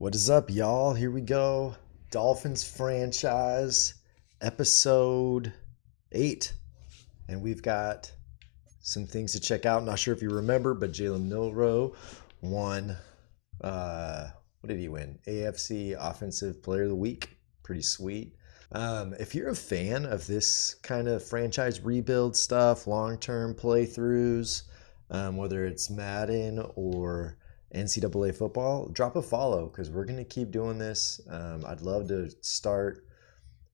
What is up, y'all? Here we go. Dolphins franchise, episode 8. And we've got some things to check out. Not sure if you remember, but Jalen Milroe won, what did he win? AFC Offensive Player of the Week. Pretty sweet. If you're a fan of this kind of franchise rebuild stuff, long-term playthroughs, whether it's Madden or NCAA football, drop a follow because we're going to keep doing this. I'd love to start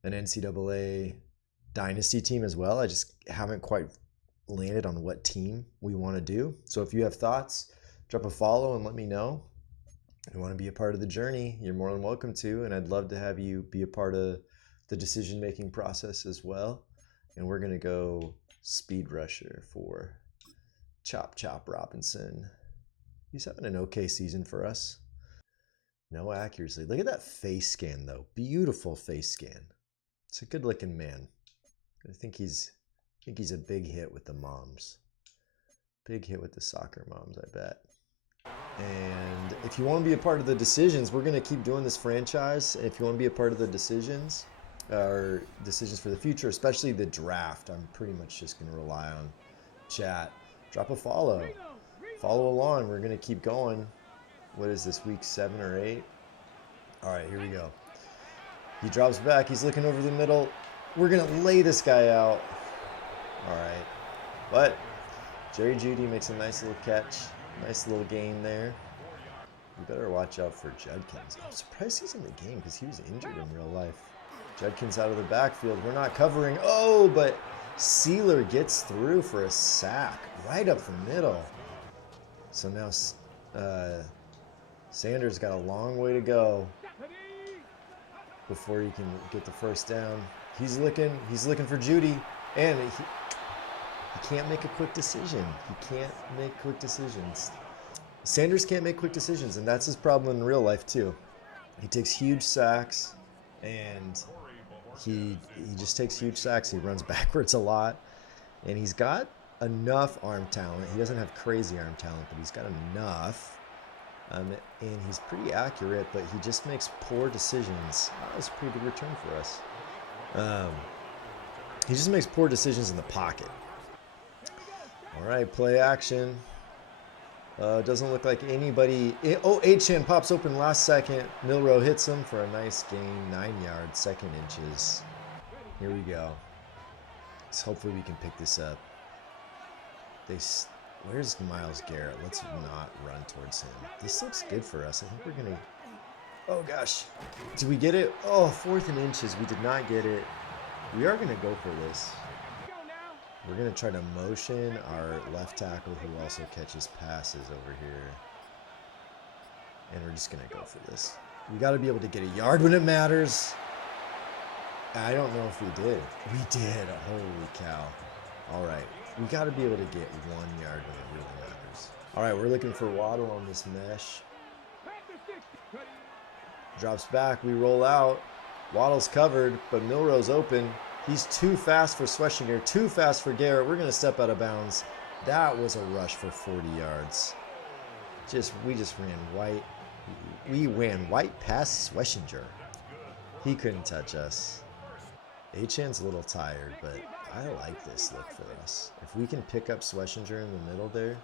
an NCAA dynasty team as well. I just haven't quite landed on what team we want to do. So if you have thoughts, drop a follow and let me know. If you want to be a part of the journey, you're more than welcome to. And I'd love to have you be a part of the decision-making process as well. And we're going to go speed rusher for Chop Robinson. He's having an okay season for us. No accuracy. Look at that face scan, though. Beautiful face scan. It's a good-looking man. I think he's a big hit with the moms. Big hit with the soccer moms, I bet. And if you want to be a part of the decisions, we're going to keep doing this franchise. If you want to be a part of the decisions, or decisions for the future, especially the draft, I'm pretty much just going to rely on chat. Drop a follow. Follow along. We're going to keep going. What is this, week 7 or 8? All right, here we go. He drops back. He's looking over the middle. We're going to lay this guy out. All right. But Jerry Jeudy makes a nice little catch. Nice little gain there. We better watch out for Judkins. I'm surprised he's in the game because he was injured in real life. Judkins out of the backfield. We're not covering. Oh, but Sealer gets through for a sack right up the middle. So now Sanders got a long way to go before he can get the first down. He's looking for Jeudy, and he can't make a quick decision. He can't make quick decisions. Sanders can't make quick decisions, and that's his problem in real life too. He takes huge sacks, and he just takes huge sacks. He runs backwards a lot, and he's got enough arm talent. He doesn't have crazy arm talent, but he's got enough. And he's pretty accurate, but he just makes poor decisions. That was a pretty good return for us. He just makes poor decisions in the pocket. All right, play action. Doesn't look like anybody. Oh, Achan pops open last second. Milroe hits him for a nice gain, 9 yards, second inches. Here we go. So hopefully we can pick this up. Where's Myles Garrett? Let's not run towards him. This looks good for us. I think we're going to... Oh, gosh. Did we get it? Oh, 4th and inches. We did not get it. We are going to go for this. We're going to try to motion our left tackle who also catches passes over here. And we're just going to go for this. We got to be able to get a yard when it matters. I don't know if we did. We did. Holy cow. All right. We got to be able to get 1 yard when it really matters. All right, we're looking for Waddle on this mesh. Drops back. We roll out. Waddle's covered, but Milroe's open. He's too fast for Schweschinger, too fast for Garrett. We're going to step out of bounds. That was a rush for 40 yards. We just ran white. We ran white past Schweschinger. He couldn't touch us. Achan's a little tired, but I like this look for us. If we can pick up Schweschinger in the middle there,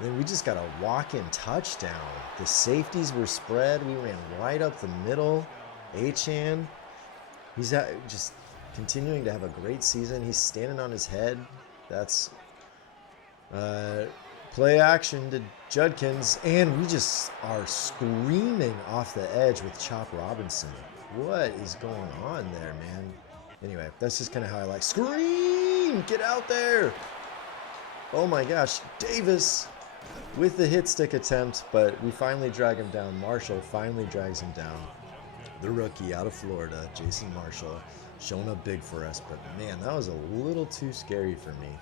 then we just got a walk-in touchdown. The safeties were spread. We ran right up the middle. Achan, he's just continuing to have a great season. He's standing on his head. That's play action to Judkins, and we just are screaming off the edge with Chop Robinson. What is going on there, man? Anyway, that's just kind of how I like. Scream! Get out there! Oh my gosh, Davis with the hit stick attempt, but we finally drag him down. Marshall finally drags him down. The rookie out of Florida, Jason Marshall, showing up big for us, but man, that was a little too scary for me.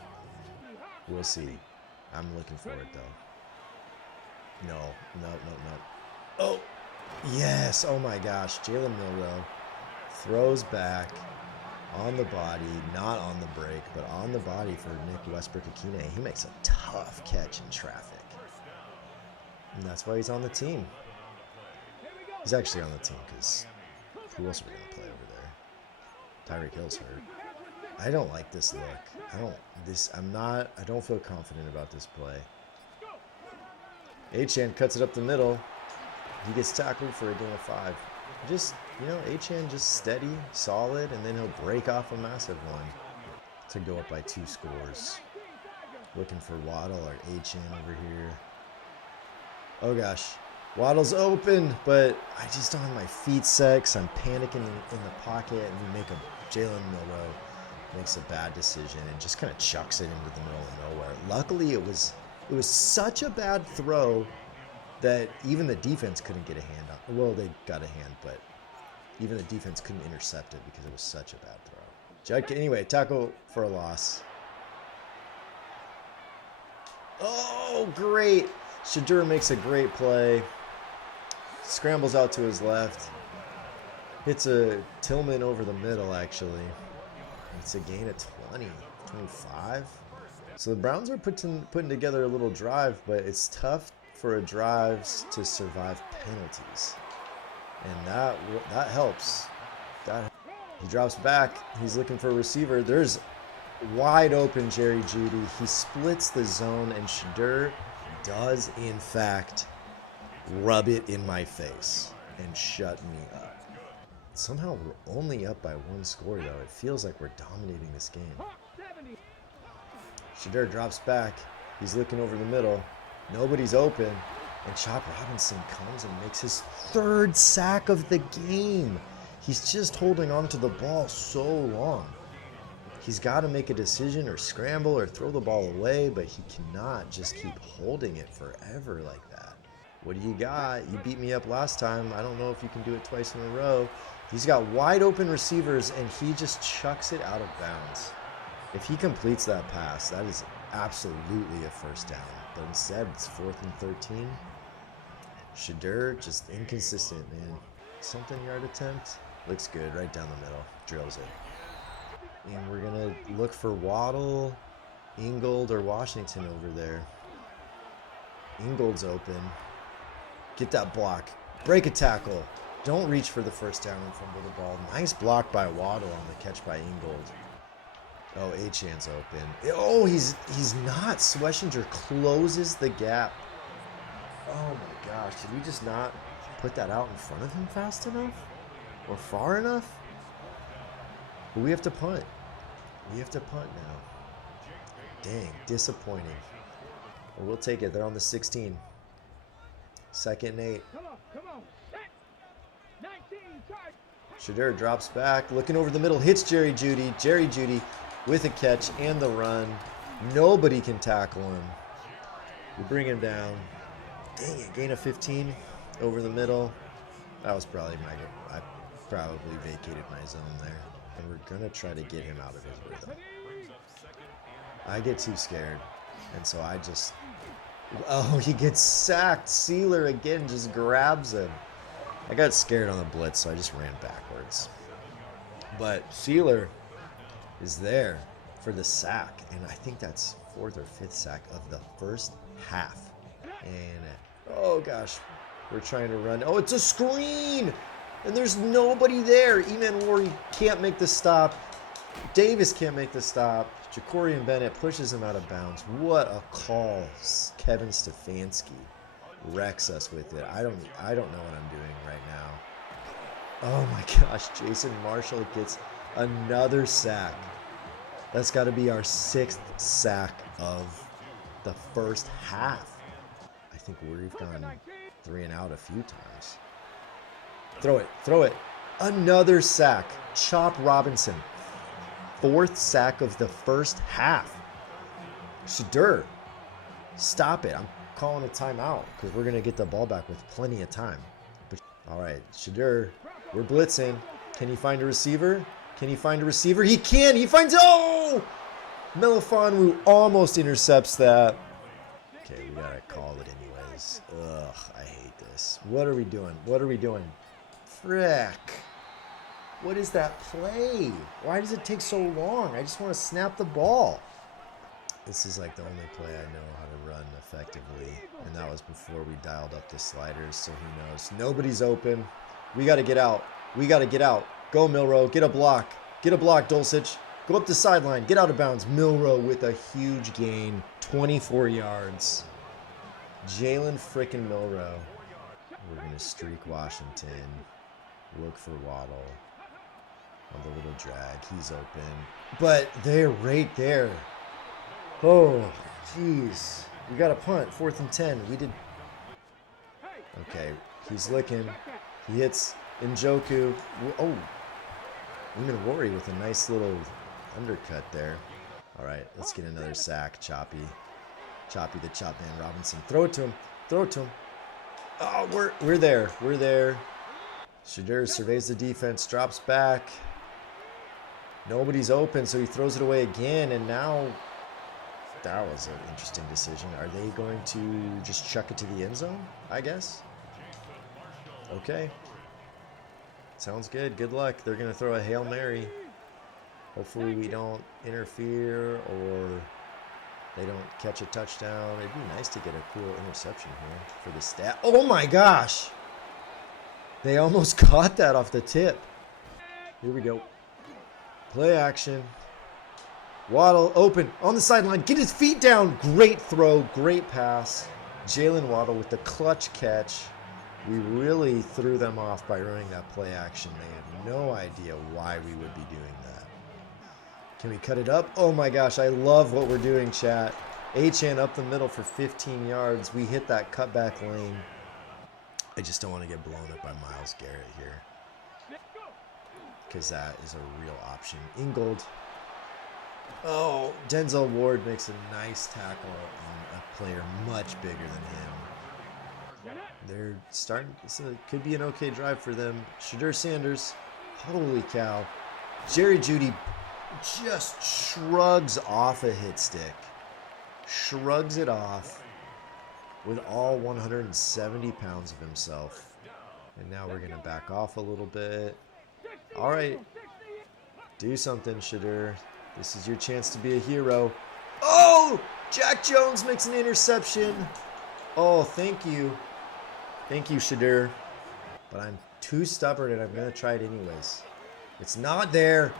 We'll see. I'm looking for it though. No. Oh, yes. Oh my gosh. Jalen Milroe throws back on the body, not on the break, but on the body for Nick Westbrook-Akine. He makes a tough catch in traffic. And that's why he's on the team. He's actually on the team because who else are we going to play over there? Tyreek Hill's hurt. I don't like this look. I don't feel confident about this play. Achane cuts it up the middle. He gets tackled for a gain of 5. Just, Achane just steady, solid, and then he'll break off a massive one to go up by 2 scores. Looking for Waddle or Achane over here. Oh gosh. Waddle's open, but I just don't have my feet set because I'm panicking in the pocket, and we make Jalen Milroe makes a bad decision and just kind of chucks it into the middle of nowhere. Luckily, it was such a bad throw that even the defense couldn't get a hand on. Well, they got a hand, but even the defense couldn't intercept it because it was such a bad throw. Anyway, tackle for a loss. Oh, great. Shadur makes a great play. Scrambles out to his left. Hits a Tillman over the middle, actually. It's a gain of 20, 25. So the Browns are putting together a little drive, but it's tough for a drive to survive penalties. And that helps. He drops back. He's looking for a receiver. There's wide open Jerry Jeudy. He splits the zone, and Shadur does, in fact, rub it in my face and shut me up. Somehow we're only up by 1 score, though. It feels like we're dominating this game. Shadur drops back. He's looking over the middle. Nobody's open. And Chop Robinson comes and makes his 3rd sack of the game. He's just holding on to the ball so long. He's got to make a decision or scramble or throw the ball away, but he cannot just keep holding it forever like that. What do you got? You beat me up last time. I don't know if you can do it twice in a row. He's got wide open receivers, and he just chucks it out of bounds. If he completes that pass, that is absolutely a first down. But instead, it's 4th and 13. Shadur, just inconsistent, man. Something yard attempt. Looks good, right down the middle. Drills it. And we're going to look for Waddle, Ingold, or Washington over there. Ingold's open. Get that block. Break a tackle. Don't reach for the first down and fumble the ball. Nice block by Waddle on the catch by Ingold. Oh, Achane's open. Oh, he's not. Sweshinger closes the gap. Oh my gosh, did we just not put that out in front of him fast enough? Or far enough? But we have to punt. We have to punt now. Dang, disappointing. Well, we'll take it. They're on the 16. 2nd and 8. Shadur drops back, looking over the middle, hits Jerry Jeudy. Jerry Jeudy with a catch and the run. Nobody can tackle him. We bring him down. Dang it, gain of 15 over the middle. That was probably I probably vacated my zone there. And we're going to try to get him out of his rhythm. I get too scared. And so I just... Oh, he gets sacked. Sealer again just grabs him. I got scared on the blitz, so I just ran backwards. But Sealer is there for the sack. And I think that's 4th or 5th sack of the first half. And, oh gosh, we're trying to run. Oh, it's a screen! And there's nobody there. Eman Wari can't make the stop. Davis can't make the stop. Jacorian Bennett pushes him out of bounds. What a call. Kevin Stefanski wrecks us with it. I don't know what I'm doing right now. Oh my gosh, Jason Marshall gets another sack. That's got to be our 6th sack of the first half. I think we've gone 3 and out a few times. Throw it. Another sack. Chop Robinson. 4th sack of the first half. Shadur, stop it. I'm calling a timeout because we're going to get the ball back with plenty of time. But, all right, Shadur, we're blitzing. Can he find a receiver? He can. He finds... Oh! Melifonwu almost intercepts that. Okay, we got to call it anyways. Ugh, I hate this. What are we doing? Frick. What is that play? Why does it take so long? I just want to snap the ball. This is like the only play I know how to run effectively, and that was before we dialed up the sliders, so who knows. Nobody's open. We got to get out. We got to get out. Go, Milrow. Get a block. Get a block, Dulcich. Go up the sideline. Get out of bounds. Milrow with a huge gain. 24 yards. Jalen frickin' Milrow. We're going to streak Washington. Look for Waddle. On the little drag. He's open. But they're right there. Oh, jeez. We got a punt. 4th and 10. We did. Okay. He's licking. He hits Njoku. Oh. Rory with a nice little undercut there. All right. Let's get another sack. Choppy. Choppy the chop man Robinson. Throw it to him. Throw it to him. Oh, we're there. We're there. Shadur surveys the defense. Drops back. Nobody's open, so he throws it away again, and now that was an interesting decision. Are they going to just chuck it to the end zone, I guess? Okay. Sounds good. Good luck. They're going to throw a Hail Mary. Hopefully we don't interfere or they don't catch a touchdown. It'd be nice to get a cool interception here for the stat. Oh my gosh! They almost caught that off the tip. Here we go. Play action. Waddle open on the sideline. Get his feet down. Great throw. Great pass. Jalen Waddle with the clutch catch. We really threw them off by running that play action. They had no idea why we would be doing that. Can we cut it up? Oh my gosh, I love what we're doing, chat. Achane up the middle for 15 yards. We hit that cutback lane. I just don't want to get blown up by Myles Garrett here, because that is a real option. Ingold. Oh, Denzel Ward makes a nice tackle on a player much bigger than him. They're starting, so it could be an okay drive for them. Shadur Sanders. Holy cow. Jerry Jeudy just shrugs off a hit stick. Shrugs it off with all 170 pounds of himself. And now we're going to back off a little bit. All right. Do something, Shadur. This is your chance to be a hero. Oh! Jack Jones makes an interception. Oh, thank you. Thank you, Shadur. But I'm too stubborn and I'm going to try it anyways. It's not there.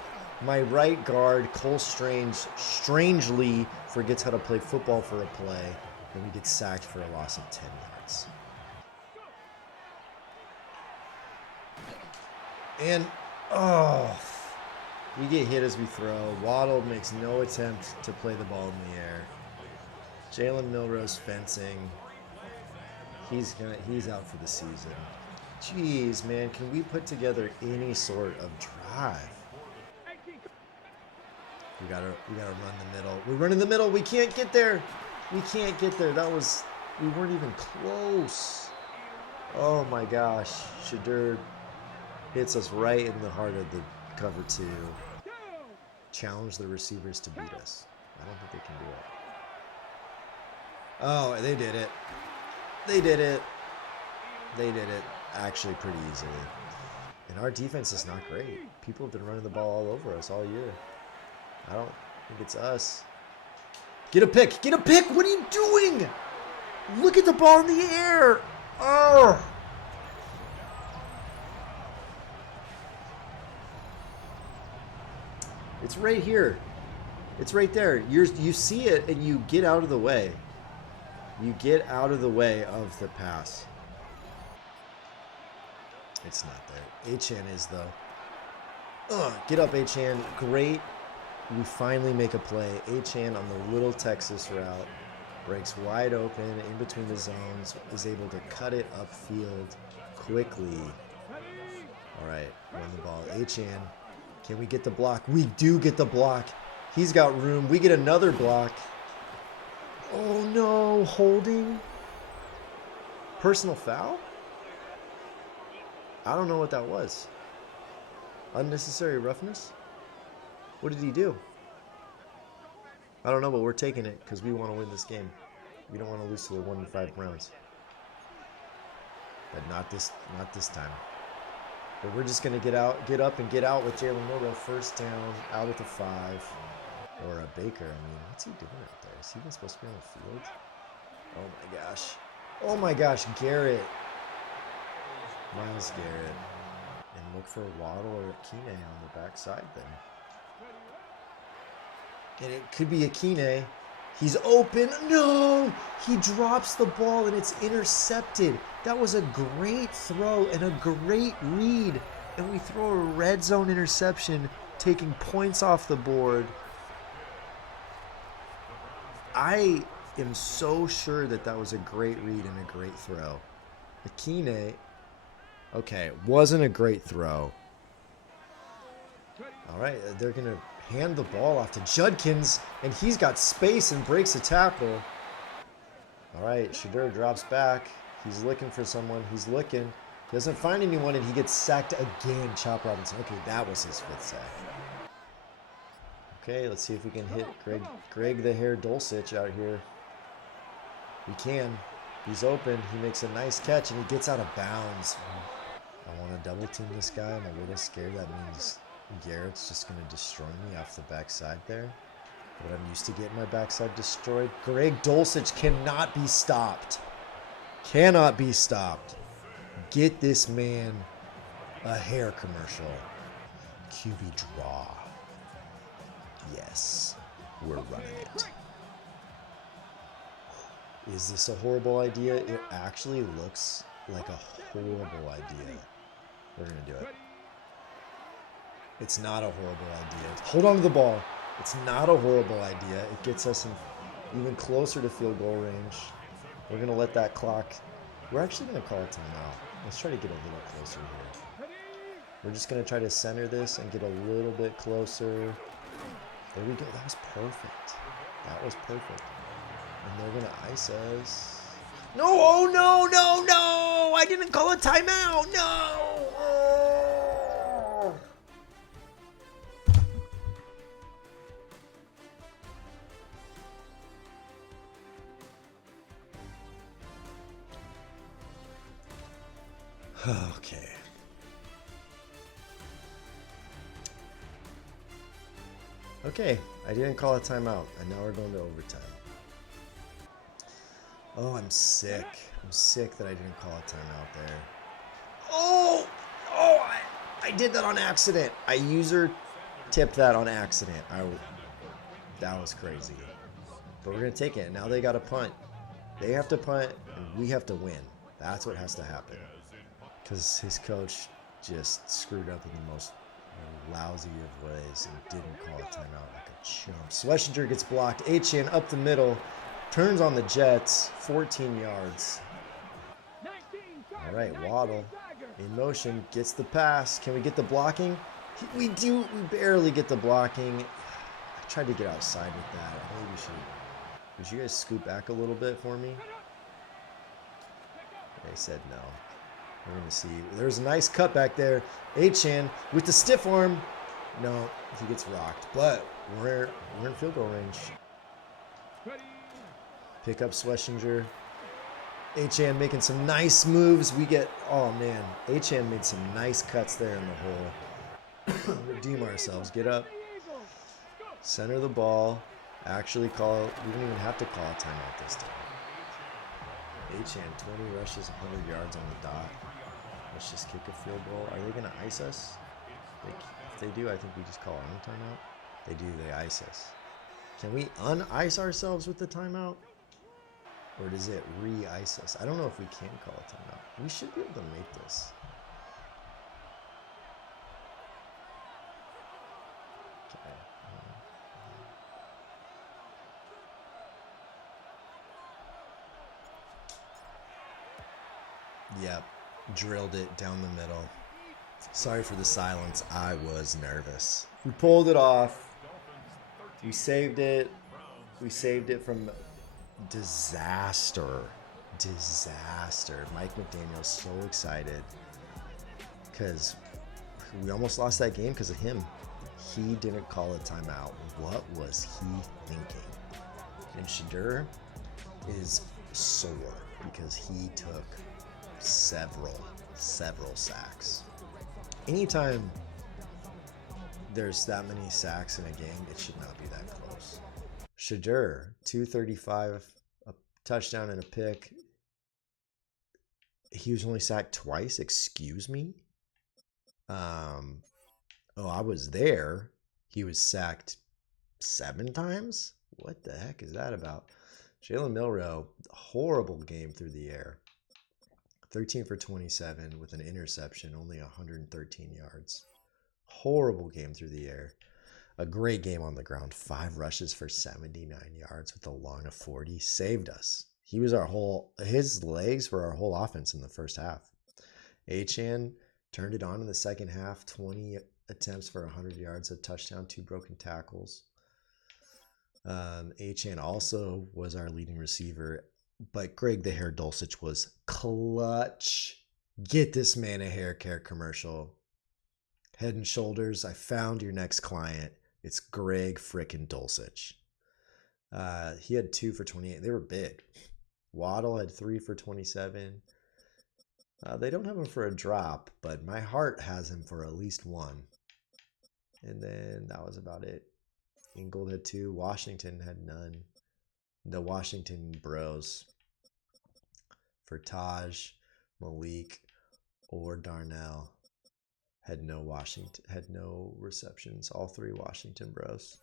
My right guard, Cole Strange, strangely forgets how to play football for a play. And we get sacked for a loss of 10 yards. And, oh, we get hit as we throw. Waddle makes no attempt to play the ball in the air. Jalen Milrow's fencing. He's out for the season. Jeez, man, can we put together any sort of drive? We gotta run the middle. We run in the middle. We can't get there. We can't get there. We weren't even close. Oh my gosh. Shadur hits us right in the heart of the cover two. Challenge the receivers to beat us. I don't think they can do it. Oh, they did it. They did it. They did it actually pretty easily. And our defense is not great. People have been running the ball all over us all year. I don't think it's us. Get a pick. Get a pick. What are you doing? Look at the ball in the air. Oh. It's right here. It's right there. You see it and you get out of the way. You get out of the way of the pass. It's not there. Achane is though. Get up, Achane. Great. We finally make a play. Achane on the little Texas route breaks wide open in between the zones. Is able to cut it upfield quickly. All right, run the ball. Achane. Can we get the block? We do get the block. He's got room. We get another block. Oh no, holding. Personal foul? I don't know what that was. Unnecessary roughness? What did he do? I don't know, but we're taking it because we want to win this game. We don't want to lose to the 1-5 Browns. But not this time. But we're just gonna get up and get out with Jalen Milrow. First down, out at the 5. Or a Baker. I mean, what's he doing out there? Is he even supposed to be on the field? Oh my gosh. Oh my gosh, Garrett. Miles Garrett. And look for a Waddle or a Kine on the backside there. And it could be a Kine. He's open. No! He drops the ball and it's intercepted. That was a great throw and a great read. And we throw a red zone interception, taking points off the board. I am so sure that that was a great read and a great throw. Akine, okay, it wasn't a great throw. All right, they're going to hand the ball off to Judkins, and he's got space and breaks a tackle. All right, Shedeur drops back. He's looking for someone. He's looking. He doesn't find anyone, and he gets sacked again. Chop Robinson. Okay, that was his 5th sack. Okay, let's see if we can hit Greg the Hair Dulcich out here. We can. He's open. He makes a nice catch, and he gets out of bounds. I want to double team this guy. I'm a little scared. That means Garrett's just going to destroy me off the backside there. But I'm used to getting my backside destroyed. Greg Dulcich cannot be stopped. Cannot be stopped. Get this man a hair commercial. QB draw. Yes, we're running it. Is this a horrible idea? It actually looks like a horrible idea. We're going to do it. It's not a horrible idea. Hold on to the ball. It's not a horrible idea. It gets us even closer to field goal range. We're going to let that clock. We're actually going to call it timeout. Let's try to get a little closer here. We're just going to try to center this and get a little bit closer. There we go. That was perfect. That was perfect. And they're going to ice us. No, oh, no, no, no. I didn't call a timeout. No. Oh. Okay. Okay, I didn't call a timeout, and now we're going to overtime. Oh, I'm sick. I'm sick that I didn't call a timeout there. Oh, I did that on accident. I user tipped that on accident. That was crazy. But we're going to take it. Now they got to punt. They have to punt, and we have to win. That's what has to happen. Because his coach just screwed up in the most lousy of ways and didn't call a timeout like a chump. Schlesinger gets blocked. Achane up the middle. Turns on the Jets. 14 yards. All right, Waddle in motion. Gets the pass. Can we get the blocking? We do. We barely get the blocking. I tried to get outside with that. I think we should. Would you guys scoot back a little bit for me? They said no. We're going to see. There's a nice cut back there. Achane with the stiff arm. No, he gets rocked. But we're in field goal range. Pick up Schlesinger. Achane making some nice moves. We get, oh man, Achane made some nice cuts there in the hole. Redeem ourselves. Get up. Center the ball. Actually call, we don't even have to call a timeout this time. Achane, 20 rushes, 100 yards on the dot. Let's just kick a field goal. Are they going to ice us? If they do, I think we just call any timeout. They do, they ice us. Can we un-ice ourselves with the timeout? Or does it re-ice us? I don't know if we can call a timeout. We should be able to make this. Okay. Yep. Drilled it down the middle. Sorry for the silence. I was nervous. We pulled it off. We saved it. We saved it from disaster. Disaster. Mike McDaniel's so excited because we almost lost that game because of him. He didn't call a timeout. What was he thinking? And Shedeur is sore because he took several sacks. Anytime there's that many sacks in a game, it should not be that close. Shadur, 235, a touchdown and a pick. He was only sacked twice. Excuse me. I was there. He was sacked 7 times. What the heck is that about? Jalen Milroe, horrible game through the air. 13 for 27 with an interception, only 113 yards. Horrible game through the air. A great game on the ground. 5 rushes for 79 yards with a long of 40. Saved us. His legs were our whole offense in the first half. Achane turned it on in the second half. 20 attempts for 100 yards, a touchdown, 2 broken tackles. Achane also was our leading receiver, but Greg the Hair Dulcich was clutch. Get this man a hair care commercial. Head and Shoulders, I found your next client. It's Greg frickin' Dulcich. He had 2 for 28. They were big. Waddle had 3 for 27. They don't have him for a drop, but my heart has him for at least 1. And then that was about it. Ingold had 2. Washington had none. The Washington Bros for Taj, Malik, or Darnell had no receptions. All 3 Washington Bros.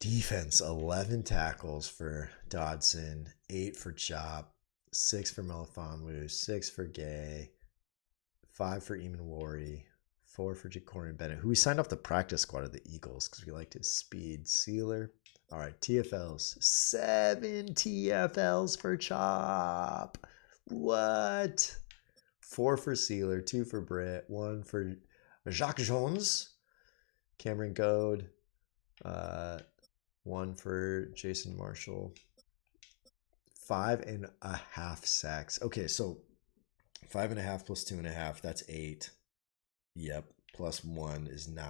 Defense, 11 tackles for Dodson, 8 for Chop, 6 for Melifonwu, 6 for Gay, 5 for Eamon Wari, 4 for Jacorian Bennett, who we signed off the practice squad of the Eagles because we liked his speed. Sealer. All right, TFLs. 7 TFLs for Chop. What? 4 for Sealer, 2 for Britt, 1 for Jacques Jones, Cameron Goad, 1 for Jason Marshall. 5.5 sacks. Okay, so 5.5 plus 2.5, that's 8. Yep, plus 1 is 9.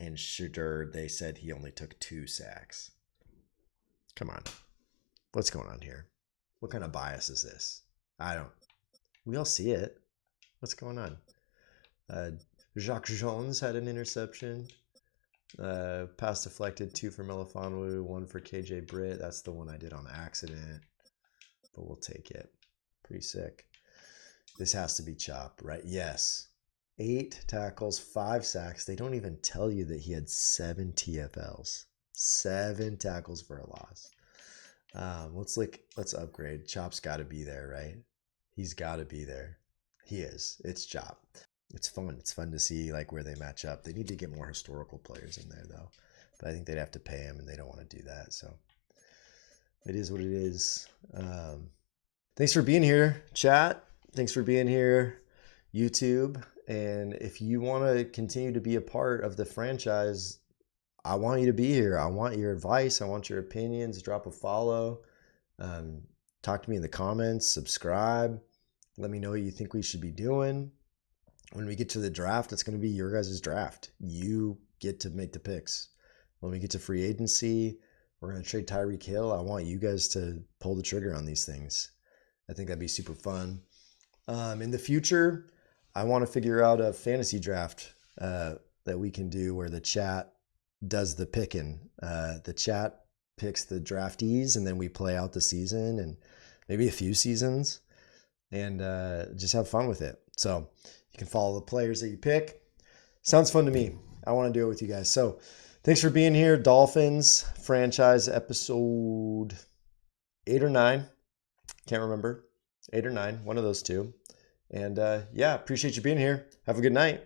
And Shadur, they said he only took 2 sacks. Come on. What's going on here? What kind of bias is this? We all see it. What's going on? Jacques Jones had an interception. Pass deflected, 2 for Melifonwu, 1 for KJ Britt. That's the one I did on accident, but we'll take it. Pretty sick. This has to be Chop, right? Yes. 8 tackles, 5 sacks. They don't even tell you that he had 7 TFLs. 7 tackles for a loss. Let's upgrade. Chop's got to be there, right? He's got to be there. He is. It's Chop. It's fun. It's fun to see like where they match up. They need to get more historical players in there though. But I think they'd have to pay him, and they don't want to do that. So it is what it is. Thanks for being here, chat. Thanks for being here, YouTube. And if you want to continue to be a part of the franchise, I want you to be here. I want your advice. I want your opinions. Drop a follow. Talk to me in the comments. Subscribe. Let me know what you think we should be doing. When we get to the draft, it's going to be your guys' draft. You get to make the picks. When we get to free agency, we're going to trade Tyreek Hill. I want you guys to pull the trigger on these things. I think that'd be super fun. In the future, I want to figure out a fantasy draft that we can do where the chat does the picking. The chat picks the draftees, and then we play out the season and maybe a few seasons and just have fun with it. So you can follow the players that you pick. Sounds fun to me. I want to do it with you guys. So thanks for being here. Dolphins franchise episode 8 or 9. Can't remember. 8 or 9. One of those two. And yeah, appreciate you being here. Have a good night.